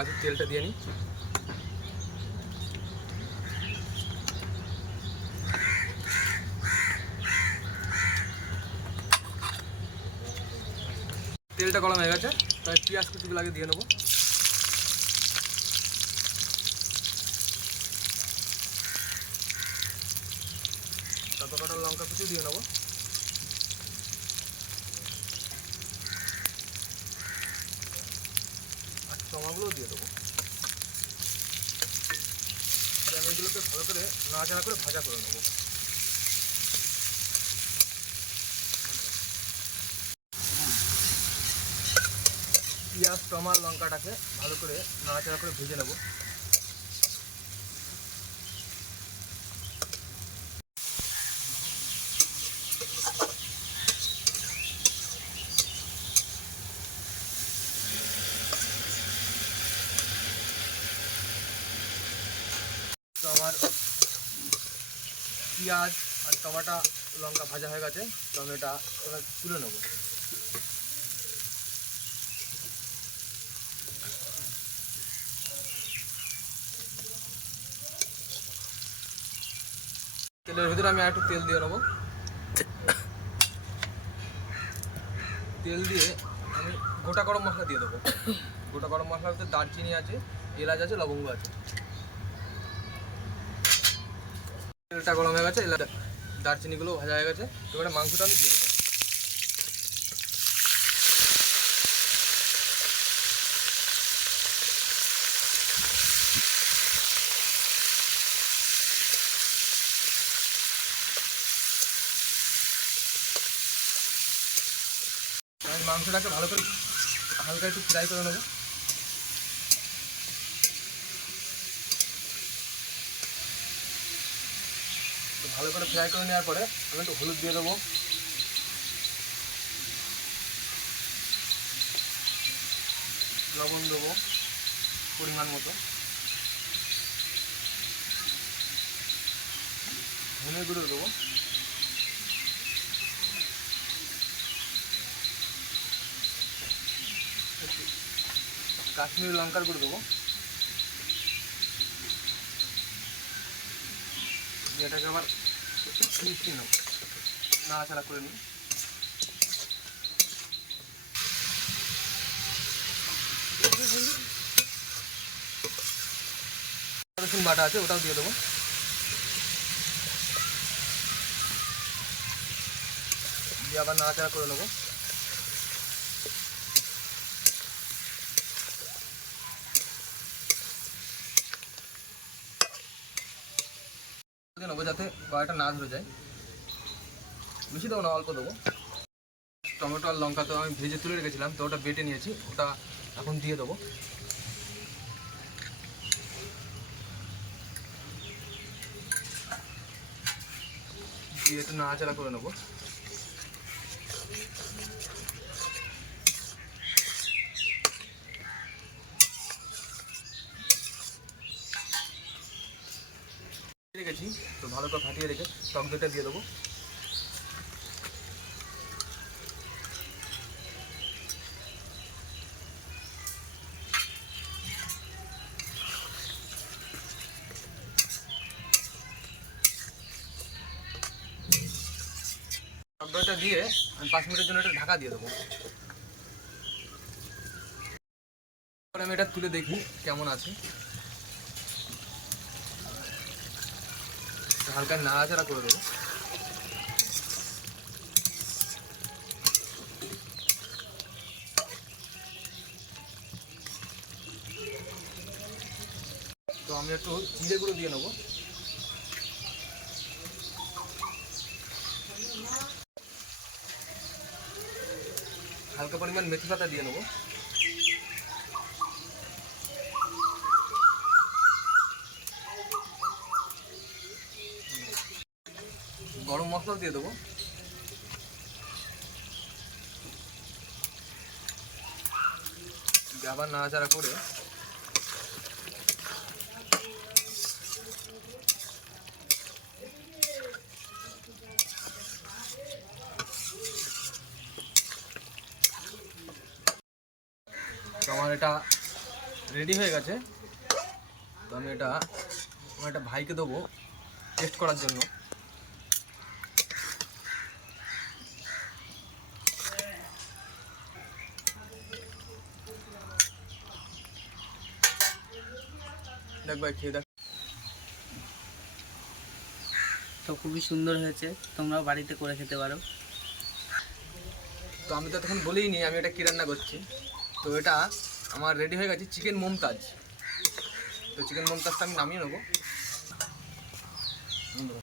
আছে, তেলটা দিয়ে নিই। তেলটা গরম হয়ে গেছে, তাই পেঁয়াজ কুচিগুলো আগে দিয়ে নেবো। তারপর কটা লঙ্কা কুচি দিয়ে নেবো। আর টমাগুলো দিয়ে দেবো। আমি এগুলোকে ভালো করে নাড়াচাড়া করে ভাজা করে নেবো। পেঁয়াজ টমার লঙ্কাটাকে ভালো করে নাড়াচাড়া করে ভেজে নেব। তো আমার পেঁয়াজ আর টমাটা লঙ্কা ভাজা হয়ে গেছে, তো আমি এটা এবার তুলে নেবো। তেলের ভিতরে আমি একটু তেল দিয়ে নেবো। তেল দিয়ে আমি গোটা গরম মশলা দিয়ে দেবো। গোটা গরম মশলার ভিতরে দারচিনি আছে, এলাচ আছে, লবঙ্গ আছে। তেলটা গরম হয়ে গেছে, দারচিনিগুলো ভাজা হয়ে গেছে, এবারে মাংসটা আমি দিয়ে দেবো। আমি মাংসটাকে ভালো করে হালকা একটু ফ্রাই করে নেবো। তো ভালো করে ফ্রাই করে নেওয়ার পরে আমি একটু হলুদ দিয়ে দেবো, লবণ দেবো পরিমাণ মতো, ধনে গুঁড়ো দেবো, কাশ্মীরি লঙ্কার গুঁড়ো দেবো। এটাকে আবার মিশিয়ে নেব, নাড়াচাড়া করে নিই। রসুন বাটা আছে, ওটাও দিয়ে দেবো। দিয়ে আবার নাড়াচাড়া করে নেবো। নেবো যাতে কড়াইটা না ধরে যায়। বেশি দেবো না, অল্প দেবো। টমেটো আর লঙ্কা তো আমি ভেজে তুলে রেখেছিলাম, তো ওটা বেটে নিয়েছি, ওটা এখন দিয়ে দেবো। দিয়ে একটু নাড়াচাড়া করে নেবো। রেখেছি, তো ভালো করে ফাটিয়ে রেখে টক দইটা দিয়ে দেবো। টক দইটা দিয়ে আমি 5 মিনিটের জন্য এটা ঢাকা দিয়ে দেবো। আমি এটা তুলে দেখি কেমন আছে। হালকা নাড়াচাড়া করে দেবো। তো আমি একটু জিরে গুঁড়ো দিয়ে নেবো। হালকা পরিমাণ মেথি পাতা দিয়ে নেবো। গরম মশলাও দিয়ে দেবো। আবার নাড়াচাড়া করে আমার এটা রেডি হয়ে গেছে। তো আমি এটা আমার একটা ভাইকে দেবো টেস্ট করার জন্য। দেখ ভাই, খেয়ে দেখ। তো খুবই সুন্দর হয়েছে, তোমরাও বাড়িতে করে খেতে পারো। তো আমি তো তখন বলেই নি আমি এটা কী রান্না করছি। তো এটা আমার রেডি হয়ে গেছে চিকেন মমতাজ। তো চিকেন মমতাজটা আমি নামিয়ে নেবো।